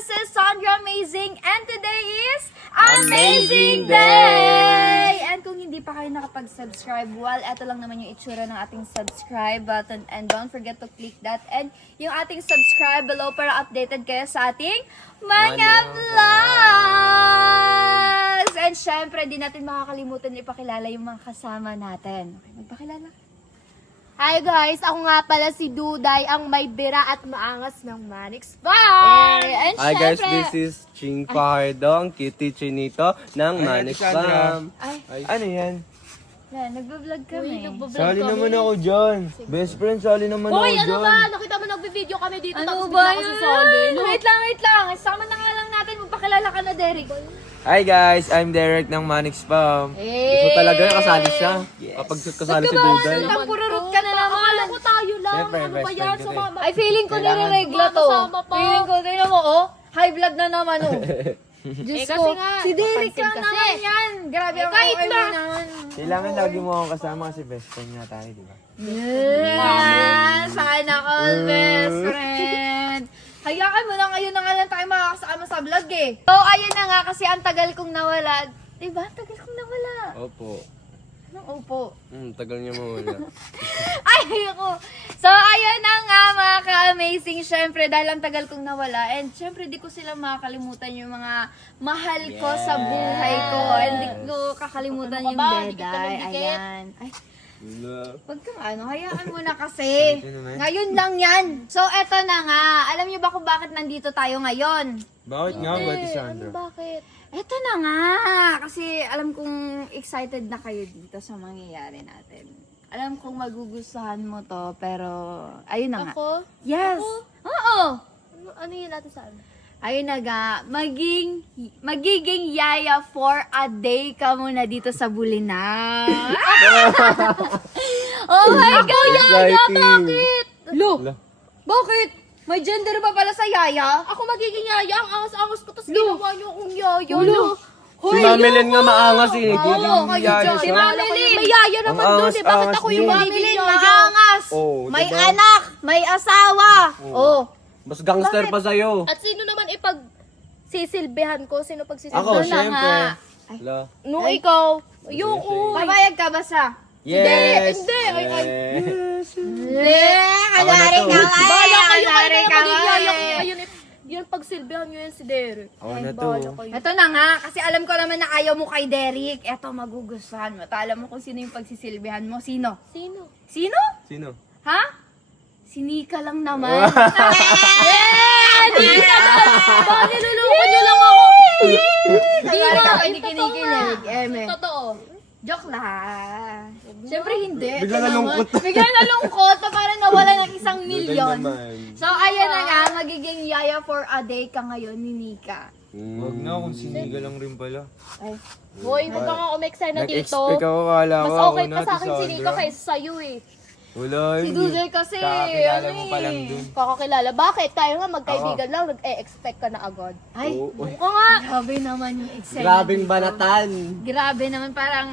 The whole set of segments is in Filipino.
this is Sandra Amazing and today is Amazing Day! And kung hindi pa kayo nakapag-subscribe, well, eto lang naman yung itsura ng ating subscribe button and don't forget to click that and yung ating subscribe below para updated kayo sa ating mga vlogs! And syempre, di natin makakalimutan ipakilala yung mga kasama natin. Okay, magpakilala. Hi guys, ako nga pala si Duday, ang may bira at maangas ng Manix Farm! And Hi guys, syempre, this is Ching Fajardo, ang kitty chinito ng Manix Farm. Ano yan? nagbablog kami. Sali naman ako dyan. Best friend, sali naman ako Hoy, ano dyan. ba? Nakita mo nag-video kami dito Ano tapos ba bigla ako yun? sasali. No? Wait lang. Sama na nga lang natin. Magpakilala ka na, Derek. Hi guys, I'm Derek ng Manix Farm. Hey! Gusto talaga kasali siya. Kapag kasali si Duday. Ang pururot ka na naman. Akala ko tayo lang. Siyempre, Ano ba best yan? friend ko Sumama. Ay, feeling ko Kailangan. nire-regla to. Sama pa. Feeling ko, tingnan mo, oh. High blood na naman, oh. Diyos kasi ko. nga, Si Derek napansin lang kasi. naman yan. Grabe ang kahit okay na. mo naman. Kailangan lagi mo akong kasama kasi best friend nga tayo, di ba? Yeah, sana all best friend. Hayaan mo na ngayon na nga lang tayo makakasama sa vlog eh. So, ayun na nga kasi ang tagal kong nawala. Diba? Ang tagal kong nawala. Opo. Anong opo? Tagal niya mawala. Ay, ako. So, ayun na nga mga ka-amazing. Syempre, dahil ang tagal kong nawala. And syempre, di ko sila makakalimutan yung mga mahal ko sa buhay ko. And di ko kakalimutan yung Dikit ka Deday. ng dikit. Ayan. Ay, Wala. wag kang ano, hayaan mo na kasi. Ito naman. Ngayon lang yan. So, eto na nga. Alam niyo ba kung bakit nandito tayo ngayon? Bakit nga ba, Ano Sandra? bakit? Eto na nga. Kasi alam kong excited na kayo dito sa mangyayari natin. Alam kong magugustuhan mo to, pero ayun na nga. Ako? Yes. Ako? Oo. Ano yun natin saan? Ayun na nga. Magiging yaya for a day ka muna dito sa Bulinaw. Oh my God, yaya! Exciting. Lo, Wala. bakit? May gender ba pala sa yaya? Ako magiging yaya, ang angas-angas ko, tapos ginawa niyo akong yaya. Ulo. Si Mamilin nga maangas eh. Oo, Giging kayo yaya dyan. Si siya. Mamilin. May yaya naman Ang doon eh. Bakit angas-angas ako yung niya. magiging Mamilin, yaya? maangas. Oh, May diba? anak, may asawa. Oh. Mas gangster Bakit? pa sa'yo. At sino naman ipag sisilbihan ko? Sino pagsisilbihan? Ako, na syempre. nga. Hala. Nung ikaw, ayoko. Papayag ka ba sa? Yes! Hindi, ay, Yes! Kalari na to. ka Bahala kayo kayo Kalari kayo ka magiging yaya ko ngayon. Yun pagsilbihan nyo yan si Derek. Ako na to. Bahala kayo. Ito na nga, kasi alam ko naman na ayaw mo kay Derek. Eto, magugustuhan mo. Alam mo kung sino yung pagsisilbihan mo. Sino? Sino? Sino? Sino? Ha? Si Nika lang naman. Nika na! Baka niluloko nyo lang ako. Kalari ka Nika, hindi kinikinig. Eme. Totoo. Joke lang. Siyempre hindi. Bigla Ito nalungkot. naman. Bigla nalungkot na parang nawala ng 1 milyon. naman. So, ayan na nga, magiging yaya for a day ka ngayon ni Nika. Huwag na, kung siniga lang rin pala. Hoy, huwag ka nga umeksa na dito. Nag-expect ako, kala ko Mas ako okay na, pa sa akin si Sandra. Nika kaysa sa'yo eh. Wala, Si hindi. Duday kasi, Kakakilala ano mo pa lang eh. dun. Kakakilala. Bakit? Tayo nga magkaibigan lang, nag-e-expect ka na agad. Ay, Oo, uy. oo nga. Grabe naman yung excitement. Grabing banatan. Grabe naman, parang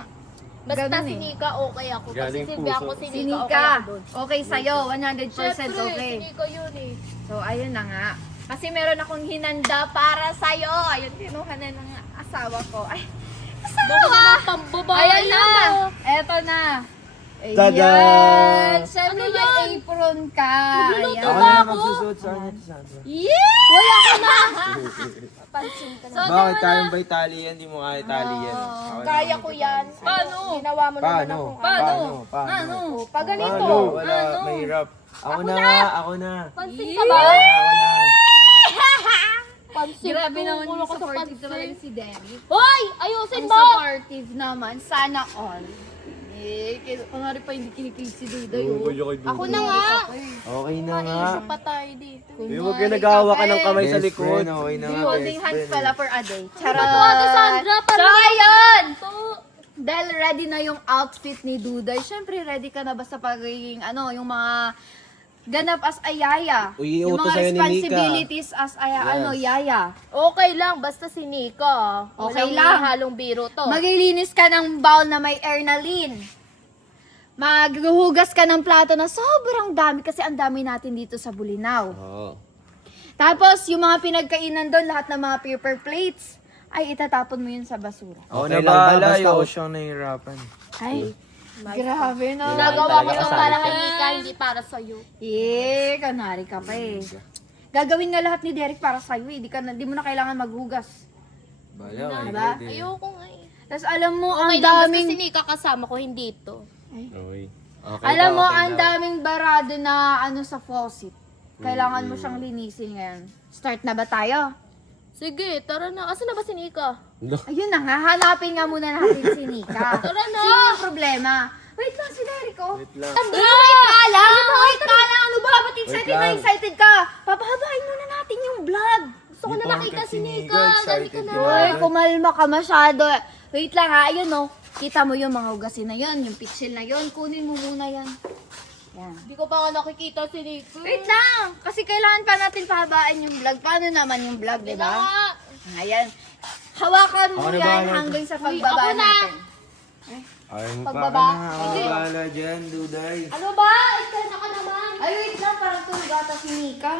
Basta ganun si eh. Nika, okay ako. Pag Galing sisilbihan puso. ko si Si Nika, okay Nika, ako dun. okay sa'yo, 100% Siyempre, okay. si Nika yun eh. So, ayun na nga. Kasi meron akong hinanda para sa'yo. Ayun, kinuha na ng asawa ko. Ay, Baka asawa! naman pambabae Ayan na! lang, ah. Eto na. Tada! Ayan! Siyempre Ano may yan? apron ka. Magluluto Ako Ayan. ba na ako? magsusuot sa ano, Sandra. Yeah! Wala ka na! Pansin ka na. So, Bakit kayang ba Itali yan? Di mo kaya Itali yan. Ako na Kaya mag- ko yan. Paano? Ginawa mo naman Paano? akong Paano? Paano? Ano? Pag ganito. Paano? Wala, Ano? mahirap. Ako na! Ako na! Pansin ka ba? Ako na! Pansin Grabe ko, naman kulo yung ko sa supportive pansin. talaga si Derek. Hoy! Ayusin Ang mo! supportive naman. Sana all. Eh, kunwari pa hindi kinikilig si Duday. Ako na nga! Okay na nga. Issue pa tayo dito. Eh, huwag ka nagawa ka ng kamay sa Best likod. Okay na nga, Holding best hands friend. pala for a day. Charot! Ito, Ate Sandra, So, parang... ayun! Ito. Dahil ready na yung outfit ni Duday, syempre ready ka na ba sa pagiging, ano, yung mga ganap as a yaya? Uy, Yung iutos mga sa'yo ni Nika. responsibilities as a, ano, yaya. Okay lang, basta si Nika. Okay Walang lang. halong biro to. Maglilinis ka ng bowl na may Ernalyn. Maghuhugas ka ng plato na sobrang dami kasi ang dami natin dito sa Bulinaw. Oo. Tapos, yung mga pinagkainan doon, lahat ng mga paper plates, ay itatapon mo yun sa basura. Okay na lang ba? bahala, Basta ayoko okay. siyang nahihirapan. Ay, grabe no. Ginagawa ko talaga lang kasali para ka. kay Nika, hindi para sa'yo. Kanari ka pa eh. Gagawin nga lahat ni Derek para sa'yo eh. Di mo na kailangan maghugas. Bala, okay. Diba? good eh. Ayoko nga eh. Tapos alam mo, Okay ang lang, basta daming... si Nika kasama ko, hindi ito. Okay. Okay Alam daw, mo, okay ang daw. daming barado na ano sa faucet. Kailangan mo siyang linisin ngayon. Start na ba tayo? Sige, tara na. Asan na ba si Nika? Ayun na nga, hanapin nga muna natin si Nika. Tara na. Sino yung problema? Wait lang, si Derek oh. Wait lang. Wait ka lang! Wait ka lang! Ano ba? Ba't excited Wait na lang. excited ka? Papahabain muna natin yung vlog. Gusto ko na makita si Nika. Excited Dali ka na. yun. Uy, kumalma ka masyado. Wait lang ha, ayun oh. Kita mo yung mga hugasin na yun, yung pitsil na yun. Kunin mo muna yan. Yan. Hindi ko pa nga nakikita si Nika. Wait lang! Kasi kailangan pa natin pahabaan yung vlog. Paano naman yung vlog, di ba? Ayan. Hawakan mo Ako na yan bahala hanggang sa Uy, pagbaba ako na. natin. Ay, Pagbaba. Ako Sige. bahala dyan, Duday. Ano ba? Excited ka naman. Ay, wait lang. Parang tulog ata si Nika.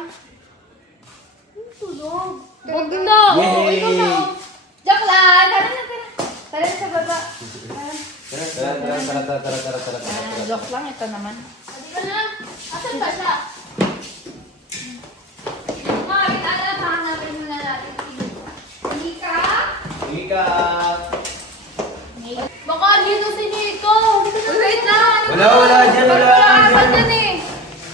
Tulog. Wag na. Oo, ikaw na. Oh. Joke lang. Tara na, tara. Tara na sa baba. Tara. Joke lang. Ito naman. Hindi ka na. Asan ba siya? Bakit? Alam, hahanapin muna natin si Nika. Ika! Baka dito si Nika. Uy, wait lang. Wala dyan, wala Asan dyan. dyan eh?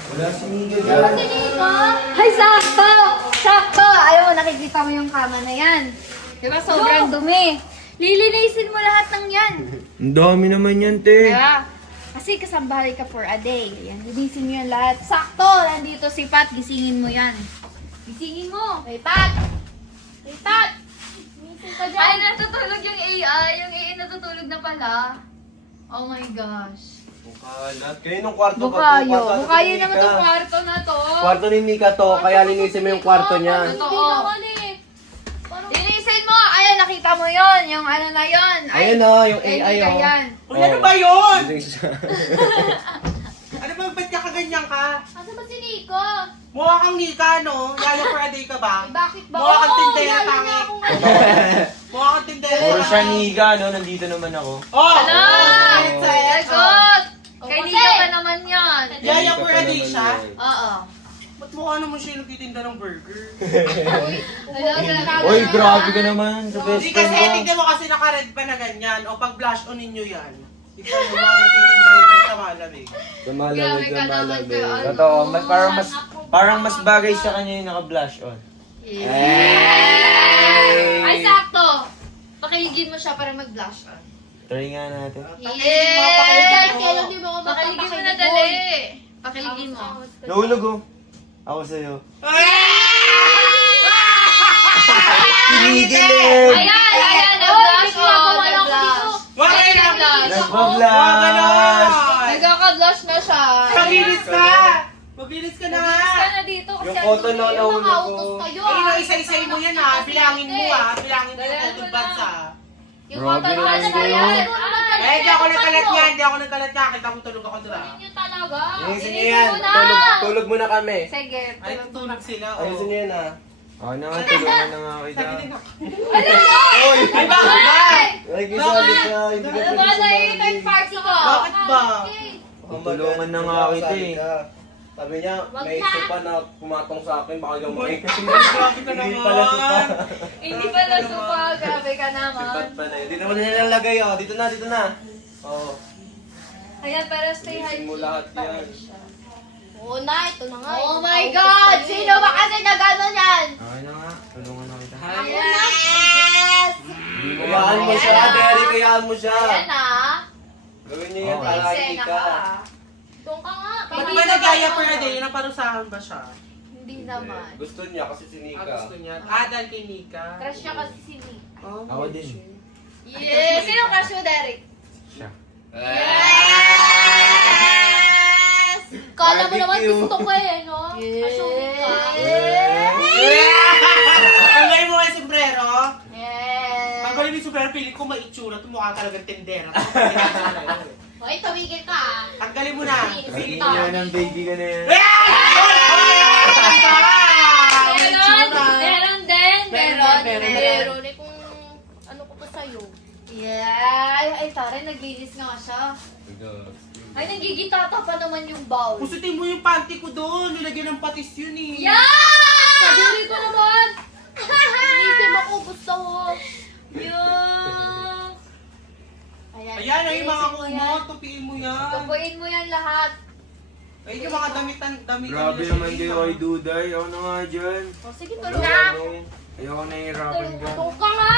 Wala si Nika Ano ba dyan. si Nika? Ay, sakto! Sakto! Ayaw mo, nakikita mo yung kama na yan. Diba, sobrang dumi. Lilinisin mo lahat ng yan. Ang dami naman yan, te. Diba? Kasi kasambahay ka for a day. Yan, linisin mo yan lahat. Sakto! Nandito si Pat, gisingin mo yan. Gisingin mo! Hey, Pat! Hey, Pat! Minsan ka dyan. Ay, natutulog yung AI. Yung AI natutulog na pala. Oh my gosh. Bukalat. Kayo nung kwarto ba? Bukayo. Kwarto Bukayo ni naman Nika. itong kwarto na to. Kwarto ni Nika to, kaya linisin mo yung kwarto niya. Hindi Totoo. naman eh. Parang Linisin mo! Ayan, nakita mo yon. Yung ano na yon. Ayun o, yung Ay, AI Nika o. yan. Uy, ano ba yun? Ano Ano ba, ba't ka kaganyan ka? asan ba si Nika? Mukha kang Nika, no? Yaya for a day ka ba? Bakit ba? Mukha kang Oo, tindera, lalo na tangi. ako ngayon. Mukha kang tindera. Puro siya Nika, no? Nandito naman ako. Oh! Ala! Sagot! Kay Kasi- Nika pa naman yan. Yaya for a day siya? Oo. Ba't mukha naman siya nagtitinda ng burger? Uy, grabe ka naman sa best Hindi friend kasi, ko. tignan mo kasi naka-red pa na ganyan. O pag blush on ninyo yan. Tignan mo mga nagtitinda yun sa malamig. Sa malamig, sa malamig. Totoo, parang mas bagay sa kanya yung naka-blush on. Ay, sakto! Pakiligin mo siya para mag-blush on. Try nga natin. Guys, kailan di mo ako Pakiligin mo na mapapakilig? dali. Pakiligin mo. Nahulog oh. Ako sa'yo. Ayan, nag-blush on. wala ako dito. Why? Nagpa-blush! Ganon! Nagkaka-blush na siya. Mabilis ka! Mabilis ka na nga! Ka na dito kasi Yung photo ang na dumi. nahulog Nakautos ko. kayo Ay, ah. isa-isay mo yan ha. Bilangin mo ha. Bilangin mo yung photo buds ha. Yung Grabe photo naman na kayo. yan. Eh, di ako nagkalat niya. Di ako nagkalat niya. Kita mo tulog ako dira. Yun talaga. Linisin niyo Linisin yan. mo na. Tulog muna kami. Sige. Ay, tutulog sila. Ayusin niyo yan ah. Ako na nga, tulungan na nga kita. Oy! Ay, bakit ba? Ay, gisali ka. Hindi ka Ano pwede ba na sumali. yung party ko? Bakit ba? Tulungan na nga kita eh. Sabi niya, Wag may na. supa na pumatong sa akin, baka gamay. Grabe ka Hindi naman. pala supa. Hindi pala supa. Grabe ka naman. Sipat pa na. Dito naman nilalagay oh. Dito na, dito na. Oo. Ayan, para stay Linisin mo lahat yan. Oo na, ito na nga. Oh my God! Sino ba kasi nag-ano yan? Ako na nga, tulungan na kita. Yes! Hayaan mo siya, Derek. Hayaan mo siya. Ayan ah. Gawin niyo yan Oo. para Eksena hindi ka. ka. Doon ka nga. Ba't ba nagaya per day? Naparusahan ba siya? Hindi naman. Gusto niya kasi si Ah, Nika. gusto niya. Ah, dahil kay Nika. Crush niya kasi si Nick. Oh, Ako din. Yes! Sino crush mo, Derek? Siya. Yes! Kala mo naman Barbecue. gusto ko eh, no? Assuming ka. Tanggalin mo nga yung sombrero. Yes! Tanggalin mo yung sombrero, piling ko maitsura. Mukha talagang tendera. Hoy, tumigil ka ah. Tanggalin mo na. Sabihin niyo ng baby ka na yan. Ay! Yeah. Ay, tara, naglinis nga siya. Ay, nagigitata pa naman yung bowl. Pusutin mo yung panty ko doon. Nilagyan ng patis yun eh. Yeah! Sabili ko naman! Inisip ako, gusto ko. Yeah! Ayan, ay yung mga inisip mo yan. kumot. Tupiin mo yan. Tupuin mo yan lahat. Ay, yung mga damitan Grabe nila naman sa kayo iba. kay Duday. Ako na nga dyan. O, sige, tulong na. Ayoko na hirapan ka. Tulong ka nga.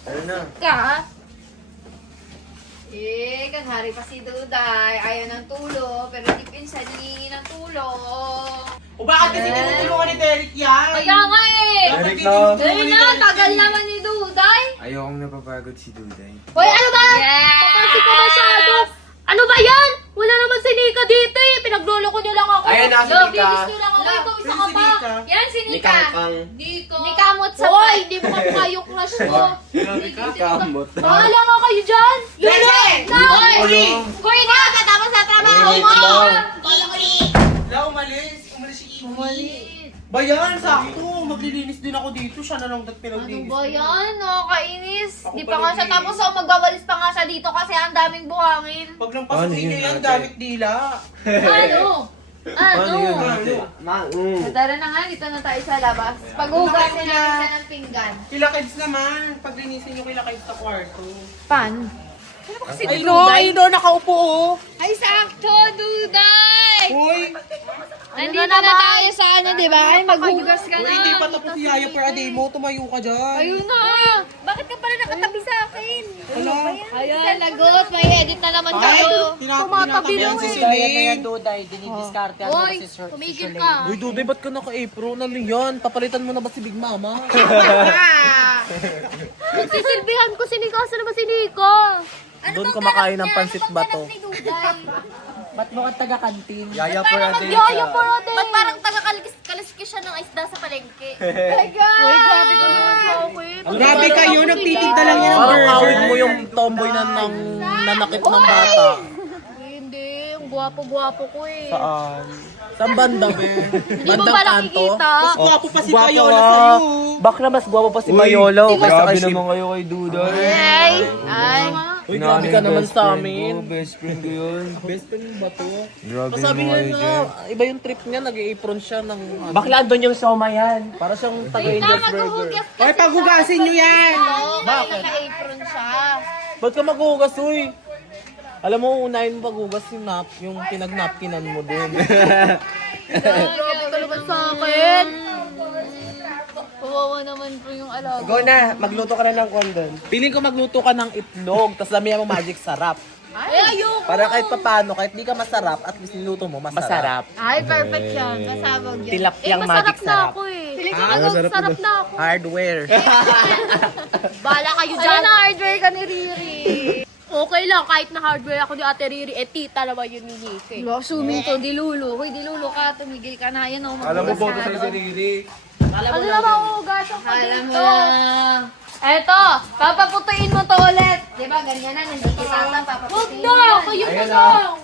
Ano na? Ka? Kanhari pa si Duday. Ayaw ng tulong, pero di pinsan hihingi ng tulong. O bakit kasi tinutulungan ni Derek yan? Kaya nga eh! Derek Dapat tinutulungan Dahil ni na, Derek tagal yan. naman ni Duday. Ayokong napapagod si Duday. Hoy, ano ba? Papansin ko masyado. Ano ba yan? Wala naman si Nika dito eh. Pinaglolo ko niyo lang ako. Ayan na, si Love, Nika. bilis niyo lang ako. Ikaw, isa ka Si pa. Nika. Yan, si Nika. Nikangkang. Nika mo't sa Hoy, hindi mo kamukha yung crush mo. Kamot. Bahala nga kayo dyan. Jen! Hoy! Hoy na! Katapos sa trabaho mo! Wala, umalis. Umalis si Iggy. Bayan, sakto. Maglilinis din ako dito. Siya na lang Ano dat pinaglinis. ba yan? Nakakainis. Ako Di pa nga siya pala tapos ako magwawalis pa nga siya dito kasi ang daming buhangin. Pag lang pasukin niyo yan, gamit dila. Ano? Ano? Tara na nga, dito na tayo sa labas. Paghugasin na ng pinggan. Kila kids naman. Paglinisin niyo kila kids sa kwarto. Pan. Ay no, ay no, nakaupo oh. Ay, sakto, Duday! Uy, Nandito na tayo sa ano, di ba? Ay, maghugas ka uy, hindi pa tapos si Yaya per a day mo. Tumayo ka dyan. Ayun na! Bakit ka pala nakatabi sa akin? Hala. Ayan, lagot. May edit na naman kayo. Tumatabi lang si Celine. Hoy, tumigil ka. Uy, Duday, ba't ka naka-apron? Ano yan? Papalitan mo na ba si Big Mama? Magsisilbihan ko si Nika. Saan ba si Nika? Doon kumakain ng pansit bato. Yaya for a day Yaya ka. for a day. Ba't parang taga-kaliskis siya ng isda sa palengke? Uy, grabe ka naman sa akin. Grabe kayo, nagtitinda lang yan ng Parang burger. kawig mo yung tomboy na nanakit ng bata. Hindi, ang gwapo-gwapo ko eh. Saan banda, be? Hindi mo Bandang ba kanto? nakikita? Gwapo pa si Payola sa'yo. Bakla mas gwapo pa si Mayolo. Grabe naman kayo kay Duday. Ay! Ay! Uy, grabe ka naman sa amin. Best friend ko yun. Best friend ba to? Grabe Sabi naman niya kayo na, dyan. iba yung trip niya, nag-apron siya ng... Bakla doon yung soma yan. Para siyang Na, taga-India's Burger. maghuhugas kasi Ay, paghugasin nyo yan. Bakit? Naka-apron siya. Ba't ka maghuhugas, uy? Alam mo, unahin mo paghugas yung pinag-napkinan mo dun. Grabe ka naman sa akin. Kawawa naman po yung alaga. Go na, magluto ka na ng kondon. Piling ko magluto ka ng itlog, tapos damihan mo magic sarap. Ay, ayoko. Para kahit papano, kahit di ka masarap, at least niluto mo, masarap. Ay, perfect yan. Kasabog yan. Tilapyang masarap magic na sarap. ako eh. Piling ko sarap na ako. Hardware. Bala kayo dyan. Ano na hardware ka ni Riri? Okay lang, kahit na hardware ako ni Ate Riri, tita naman yun ni Nike. Assuming to, dilulo. Hoy, dilulo ka, tumigil ka na. Yan o, Alam mo boto sa si Riri. Ano na ba hugasan ko Alam mo dito? na. Eto, papaputuin mo to ulit. Di ba, ganyan na, nandito tata, Huwag papaputin na, kayo na lang.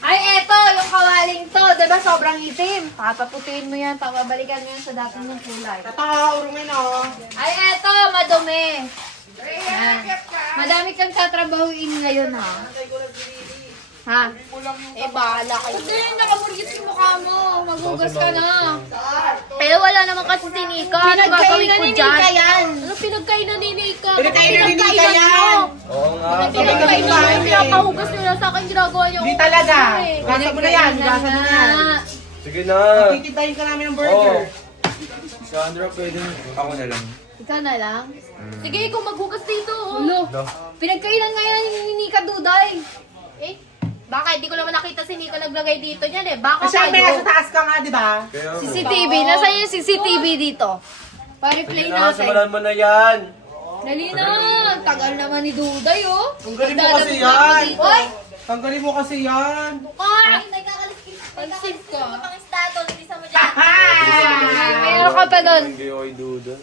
Ay, eto, yung kawaling to, di ba, sobrang itim. Papaputin mo yan, papabalikan mo yan sa dati ng kulay. Tatakaurungin ah. Ay, eto, madumi. Yan. Madami kang tatrabahuin ngayon, ha? Ha? Eh, bahala kayo. Kasi nakamurgit yung mukha mo. Maghugas ka na. Eh, wala naman kasi si Nika. Ano gagawin ko dyan? yan. Ano pinagkainan ni Nika? Pinagkainan ni Nika yan. Oo nga. Pinagkainan mo yung pinakahugas nila sa akin, ginagawa niya. Hindi talaga. Gasa mo na yan. Gasa mo na yan. Sige na. Titintayin ka namin ng burger. Sandra, pwedeng ako na lang. Ikaw na lang. Sige, ikaw maghugas dito. oh. Pinagkainan ngayon ni Nika Duday. Eh, baka hindi ko naman nakita si Nika naglagay dito niyan eh. Baka Kasi may kayo. nasa taas ka nga, di ba? Kaya ako. CCTV. Nasaan yung CCTV dito? Pa-replay Sige na, natin. simulan mo na yan. Dali na. Tagal naman ni Duday, oh. Tanggalin mo kasi Magdadagdag ako yan. dito. Hoy! Tanggalin mo kasi yan. Ay! Pansin ka. Ay, meron ka pa doon. Hindi ako kay Duda.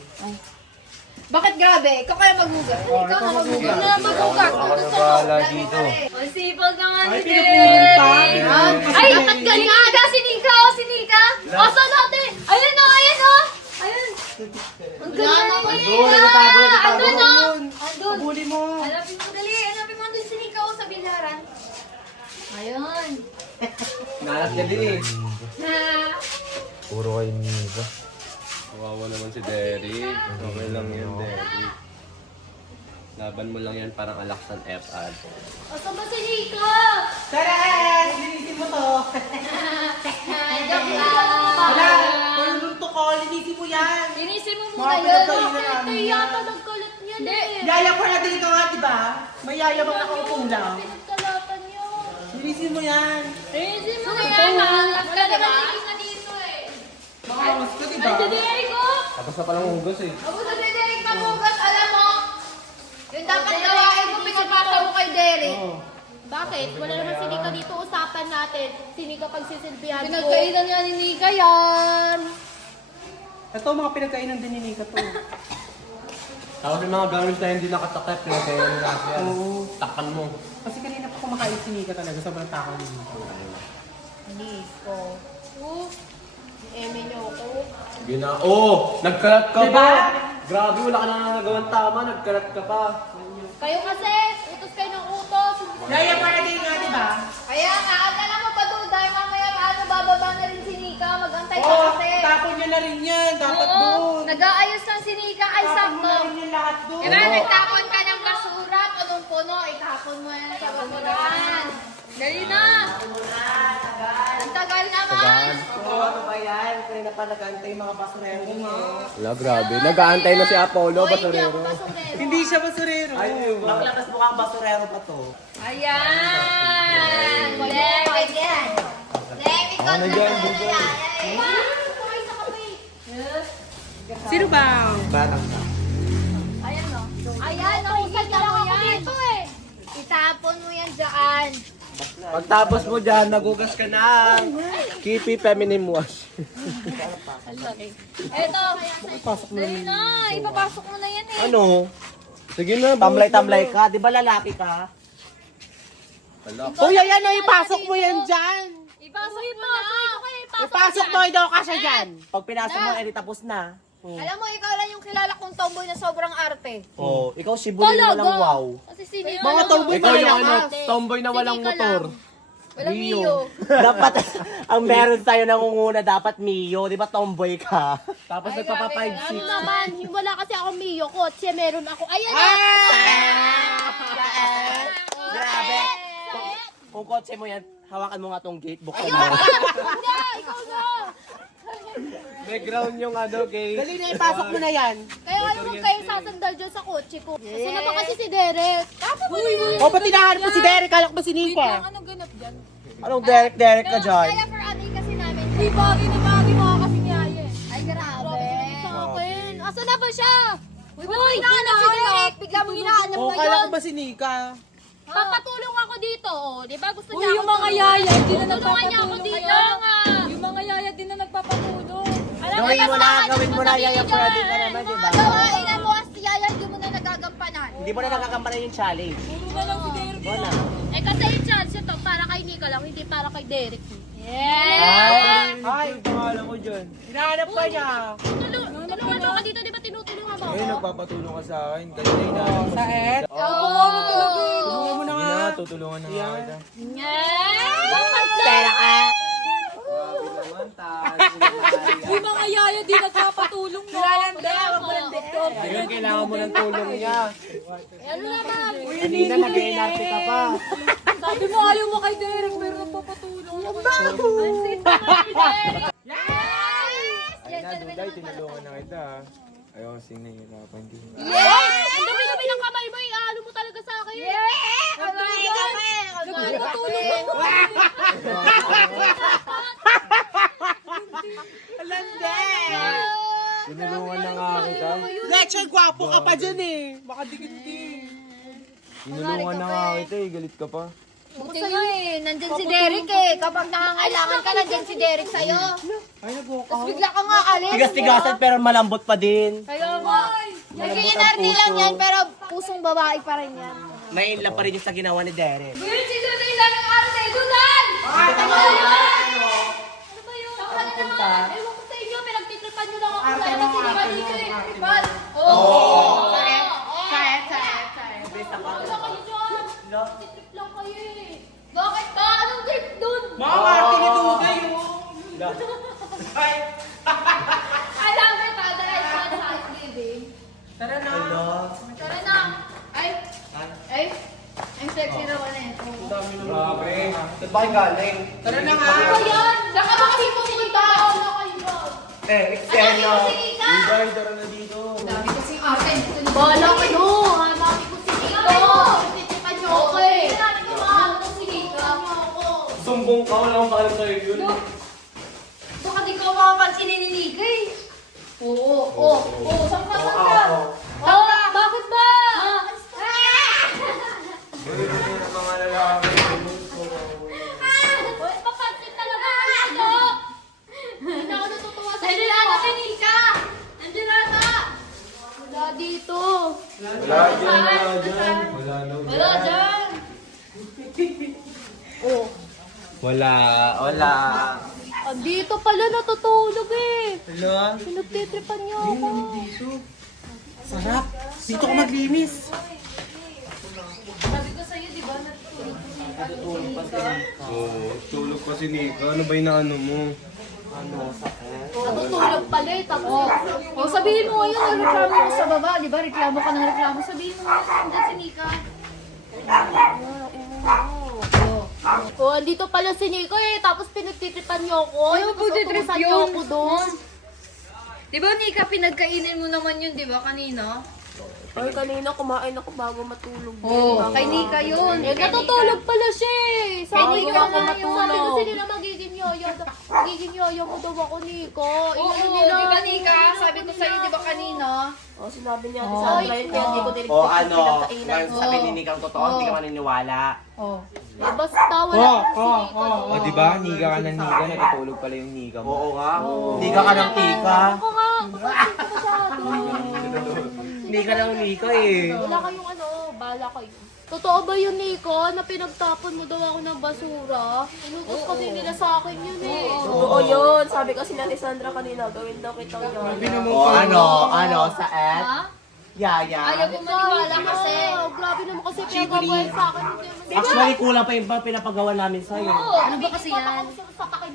Bakit grabe? Ikaw kaya maghugas. Ikaw na maghugas. Ikaw na maghugas. Ako na bahala dito. Ang sipag naman Ay, ni pinupulot pa. Ay, Pinupulot pa ay, si dapat Daddy. galing aga si Nika, oh, si Nika. Asa natin? Ayun oh, ayun oh. Ayun. Ang galing naman Doon, nagtatago, nagtatago. Andun oh. Andun. huli mo. Hanapin mo, dali. Hanapin mo doon sinika ko sa bilyaran. Ayun. Nalat ka din eh. Puro kayo niba. Kawawa naman si Derek. Okay lang yan, Derek. Laban mo lang yan parang alaksan FR. Asa ba si Nika? Tara! Linisin mo to. Joke lang. Wala! Malulunto ko. Linisin mo yan. Linisin mo Mga muna yun. pinagkainan namin Ito yan. yata nagkalat niya eh. Yaya ko natin ito nga, di ba? May yaya bang nakaupo lang. Pinagkalatan niya. Linisin mo yan. Linisin mo na yan. Mahangas ka, diba? Dito eh. Makawas ko, di ba? Ay, si Diego! Tapos na palang hugas eh. Ako sa Derek mabugas, alam mo. Yung dapat gawain ko, pinapasa mo kay Derek. Oo. Bakit? Wala naman si Nika dito. Usapan natin. Si Nika pagsisilbihan ko. Pinagkainan niya ni Nika yan. Ito, mga pinagkainan din ni Nika to. Tapos yung mga gamit na hindi nakatakip, pinagkaya nila yan. Oo. Takpan mo. Kasi kanina pa kumakain si Nika talaga. Sobrang takaw ni Nika. Nico. Eme niyo ako. Nagkalat ka Diba? pa! Grabe, wala ka na nagawang tama, nagkalat ka pa. Kayo kasi, utos kayo ng utos. Yaya pa natin nga, di ba? Kaya nga, akala mo pa doon dahil mamaya bababa na rin si Nika. Magantay ka Oo, kasi. tapon niya na rin yan. Dapat Oo, doon. nag-aayos lang si Nika. Ay, Tapon mo sakto. na rin yung lahat doon. Diba, nagtapon ka ng basura, punong-puno, itapon mo yan sa basurahan. Dali na! Ang tagal naman! Oo, ano ba yan? Kanina pa nag-antay yung mga basurero mo. Wala, grabe. Nag-aantay na si Apollo, Hoy, hindi ako basurero. basurero. Hindi siya basurero. Maglakas mukhang basurero pa to. Ayan! Derek yan! Derek, Ano dyan? Sino ba? Batang ka. Ayan o. Ayan, nakikita Kita lang mo ako yan. dito eh. Itapon mo yan dyan. Pagtapos mo dyan, nagugas ka na. Kipi Feminine Wash. Eto. Dali na, ipapasok mo na yan eh. Ano? Sige na, Tamlay-tamlay ka. Di ba lalaki ka? Kuya, yan o, ipasok mo yan dyan. Ipasok mo na. Ipasok mo, daw ka siya dyan. Pag pinasok mo, edi tapos na. Alam mo, ikaw lang yung kilala kong tomboy na sobrang arte. Oh, ikaw sibulin mo lang wow. Kasi sino Mga tomboy Ikaw ba yung yan? ano, tomboy na walang motor. Walang Mio. Dapat, ang meron tayo nangunguna, dapat Mio. Di ba tomboy ka? Tapos Ay, nagpapa grabe 5-6. Ano naman, wala kasi ako Mio kotse, meron ako. Ayan Grabe. Kung kotse mo yan, hawakan mo nga tong gate, buksan mo. Hindi, ikaw na. Background yung ano, okay? Dali na, ipasok mo na yan. Kaya ayaw mo kayo sasandal dyan sa kotse ko. Kasi naman kasi si Derek. Tapos mo yun. O, ba't tinahanap mo si Derek? Kalak ba si Nika? Anong ganap dyan? Anong Derek ka dyan? Kaya for ano kasi namin. Di bagay na bagay mga kasi niya eh. Ay, grabe. Sa akin. Asa na ba siya? Uy, ba't mo hinahanap si Derek? Bigla mong hinahanap O, na kalak yun. ba si Nika? Papatulong ako dito. Oh. Di ba gusto Uy, niya yung mga yaya, di na Tutulungan niya ako nagpapatulong. dito. Yung mga yaya, di na nagpapatulong. Gawin mo na, Yaya Freddy ka naman, di ba? Gawain na mo as yaya, hindi mo na nagagampanan. Hindi mo na nakakampanan yung challenge. Puro na lang si Derek. Wala. Eh kasi yung chance ito para kay Nika lang, hindi para kay Derek. Ay, pangalan ko dyan. hinahanap ka niya. Tulungan mo ka dito, di ba tinutulungan mo ako? nagpapatulong ka sa akin. Kasi na hinahanap Sa Ed. Tulungan mo na nga. tutulungan na nga kita. Pera ka! Grabe naman, taas. Yung mga yaya, di nagpapatulong mo. Ngayon, kailangan mo ng tulong niya. Ano naman? Kanina nag-NRT ka pa. Sabi mo, ayaw mo kay Derek, pero nagpapatulong. Ay na, Duday, tinulungan na kita. Ayaw kasing nahihirapan din. Ang dami-dami ng kamay mo, ano mo talaga sa akin? Nagpapatulong mo. Alande! Tinulungan na nga kita. Leche, gwapo ka pa dyan eh. Baka dikit-dikit. Tinulungan na nga kita eh, galit ka pa. Buti nga eh, nandyan si Derek eh. Kapag nangangailangan ka, nandyan si Derek sa'yo. Ay, nag-walk Tapos bigla ka nga alis. Tigas-tigasan pero malambot pa din. Kaya nga. Nag-iinardi lang yan, pero pusong babae pa rin yan. May inla pa rin yung sa ginawa ni Derek. Uy, si Duday lang ang arte. Dudan! Ano ba yun? Punta. Ewan ko sa inyo, pinagtitripan nyo lang ako. Arte Sana mo, kasi arte naman mo, dito eh. arte mo. Tripan. Oo. Sayet. Alam mo ito, dahil sa ating living. Tara na. Tara na. Ay, ang sexy naman eh. Grabe. Ba't ba kayo galing? Tara na nga. Ano yan? Baka makasipunta. Ano kayo doon? Eksena. Sika! Guys, tara na dito. Dami kasing akin. Bala kayo! Hanapin ko si Nico! Titipan niyo ako eh! Hanapin ko si Nico! Sumbong ka, wala akong pakalam sa'yo yun. Baka di ko makapansin ni Nico eh! Oo, saan ka? Bakit ba? Mga lalaki. Papansin talaga ako dito! Hindi na ako natutuwa sa Nico! Nandiyan na kay Nika! Nandiyan na! Wala dito! Wala dyan, wala dyan. Wala dyan! Oh, Wala. andito pala natutulog eh! Hala. Pinagtitripan niyo ako! Sarap. Dito ko maglinis. Sabi ko sa'yo, di ba, natutulog ko si Oo, tulog pa si Nika. Ano ba yung naano mo? Natutulog pala eh, tapos. O, sabihin mo ngayon, reklamo ko sa baba, di ba? Reklamo ka ng reklamo. Sabihin mo ngayon, andyan si Nika. Oh, andito pala si Nika eh, tapos pinagtitripan niyo ako. Ano po titrip Tutusan niyo yun? ako doon. Di ba, Nika, pinagkainin mo naman yun, di ba, kanina? Ay, kanina kumain ako bago matulog. Oo, kay Nika yun. Eh, natutulog pala siya eh. Sabi Bago ko ako nga yung sabi ko matulog. sila magiging yoyo. Magiging yoyo mo daw ako, Nico. Oo, di ba, Nika? Sabi ko sa'yo, di ba, kanina? O, sinabi niya ate Sandra yun, kaya hindi ko direct O ano, pinagkainan. ngayon sabi ni Nikang totoo, hindi ka maniniwala. Oo. Eh, basta wala akong si Nico. O diba, Nika ka ng Nika, natutulog pala yung Nika mo. Oo nga. Nika ka ng Tika. Ako nga, kapansin ko masyado. Nika ng Nika eh. Wala kayong ano, bala kayo. Totoo ba yun, Nico, na pinagtapon mo daw ako ng basura? Inutos kasi nila sa akin yun eh. Totoo yun. Sabi kasi ni ate Sandra kanina, gawin daw kitang yun. O ano, sa F? Ha? Yaya. Ayaw ko maniwala kasi. Grabe naman kasi pinagawa sa akin. Actually, kulang pa yung pinapagawa namin sa'yo. Ano ba kasi yan?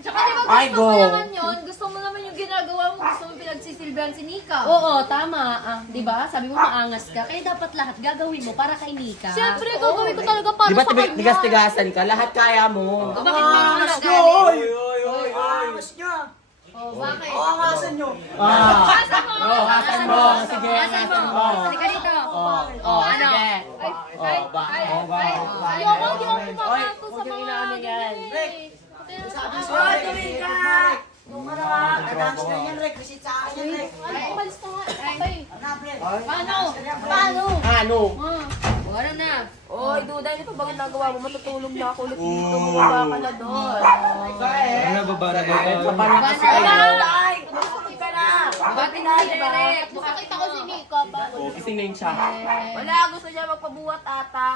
Tsaka di ba Ay, gusto mo go. naman yun? Gusto mo naman yung ginagawa mo. Gusto mo pinagsisilbihan si Nika. Oo, tama. Di ba? Sabi mo maangas ka. Kaya dapat lahat gagawin mo para kay Nika. Siyempre, gagawin ko talaga para Di ba sa kanya. tigas-tigasan ka? Lahat kaya mo. Bakit meron na nagalit? Bakit? Hasan mo. Sige, hasan mo. Halika dito. Ano? Sige. Ayoko, hindi ako pumapato sa mga inaano yan. Ay, umalis ka nga. Ay, Ano? Wala na. Oy, Duda, ano pa ba ginagawa mo? Matutulog na ako ulit dito. Bumaba ka na doon. Ano, baba na dito. Paano kasi Ba't hindi direct? nakita ko si Nico. Oh, gising na yun siya. Wala, gusto niya magpabuhat ata.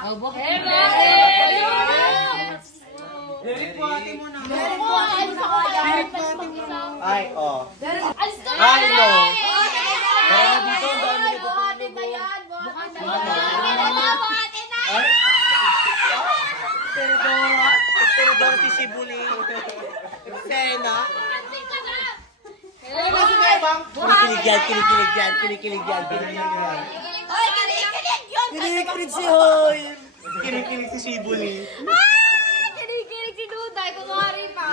Ay, oh. Alis ka na! Ay, no. Kaya dito, buhatin na yan! Buhatin na yan! Buhatin na! Pero si Shibuli. Sena. Buhatin ka na! Kinikilig yan. Ay, kinikilig yun! Kinikilig si Hoy. Kinikilig si Shibuli. Kinikilig si Duday, kumari pa!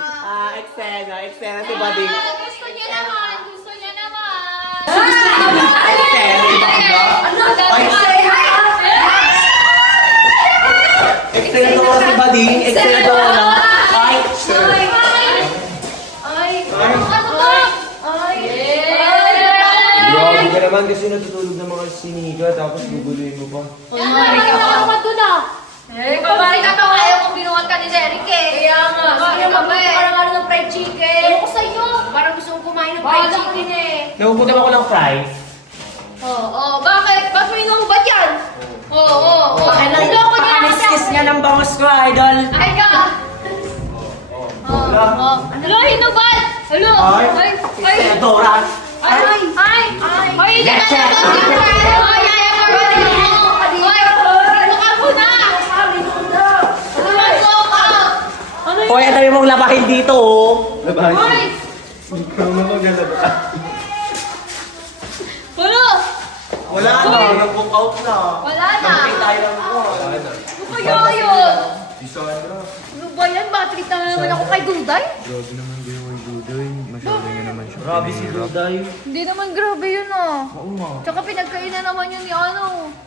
Eksena si Bading. Gusto niya naman! Gusto niya naman! Eksena si Bading. Eksena to si Bading. Eksena to na. Ay, Ano ba? Grabe ka naman kasi natutulog ng mga siniga tapos guguluhin mo pa. Kumari ka pa doon ah! Kumari ka to. Ayaw kong binuhat ka ni Derek eh. Kaya nga. Ayaw ka ba eh. Parang ano ng fried chicken. Ano ko sa'yo? Parang gusto kong kumain ng fried chicken eh. nagugutom ako ng fries. Oo, bakit? Ba't mo inumubad yan? Oo. Niloko niya ako Kiss niya ng bangos ko, idol. Ay ka! Hello, hinubad! Hello! Ay. Ay! Dora. Ay! Ay! Ay! Hindi ka na! Ay! Dito ka muna! Lumaso ka! Hoy, ang dami mong labahin dito, oh. Labahin. Ay! Wala! Wala na, nag-book out na. Wala na! Tayo lang po. Ano kaya yun? Ano ba yan? Battery na naman ako kay Duday? Grabe naman ginawa yung Dudoy. Masyado niya naman siya. Grabe si Duday. Hindi naman grabe yun ah. Oo nga. Tsaka pinagkainan naman yun ni ano.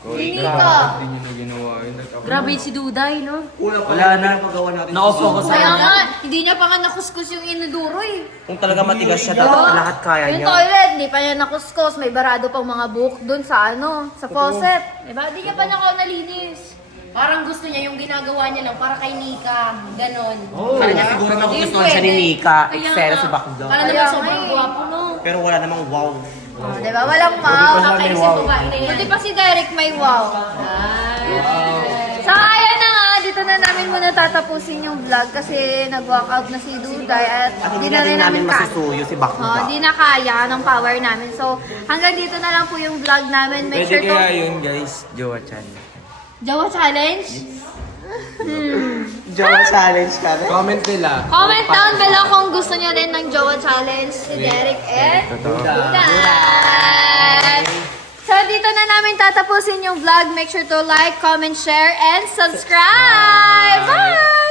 Ni Nika. Hindi niya na ginawa yun. Grabe si Duday, no? Wala na, paggawa natin. Nakafocus Kaya nga, hindi niya pa nga nakuskus yung inuduro eh. Kung talaga matigas siya, dapat lahat kaya Yung niya. toilet, hindi pa niya nakuskus. May barado pang mga buhok dun sa ano, sa faucet. Diba? Di niya pa nalinis. Parang gusto niya yung ginagawa niya lang para kay Nika. Ganon. Kaya niya siguro magugustuhan siya ni Nika, Kaya Excel nga. si Bakda. Para Kaya naman nga sobrang eh. gwapo, no? Pero wala namang wow. Oh, diba? Walang wow. Kakay sa babae na yan. Buti pa si Derek may wow. So, ayan na nga. Dito na namin muna tatapusin yung vlog kasi nag-walkout na si Duday at At hindi hindi na na rin rin namin namin kaya. masisuyo si Oh, Bakda. hindi na kaya ng power namin. So, hanggang dito na lang po yung vlog namin. Make Pwede sure to... kaya yun guys, Jowa Chan. Jawa Challenge? Jowa challenge ka na. Comment nila. Comment down below kung gusto nyo rin ng Jawa Challenge si Derek and Duday. So, dito na namin tatapusin yung vlog. Make sure to like, comment, share, and subscribe. Bye!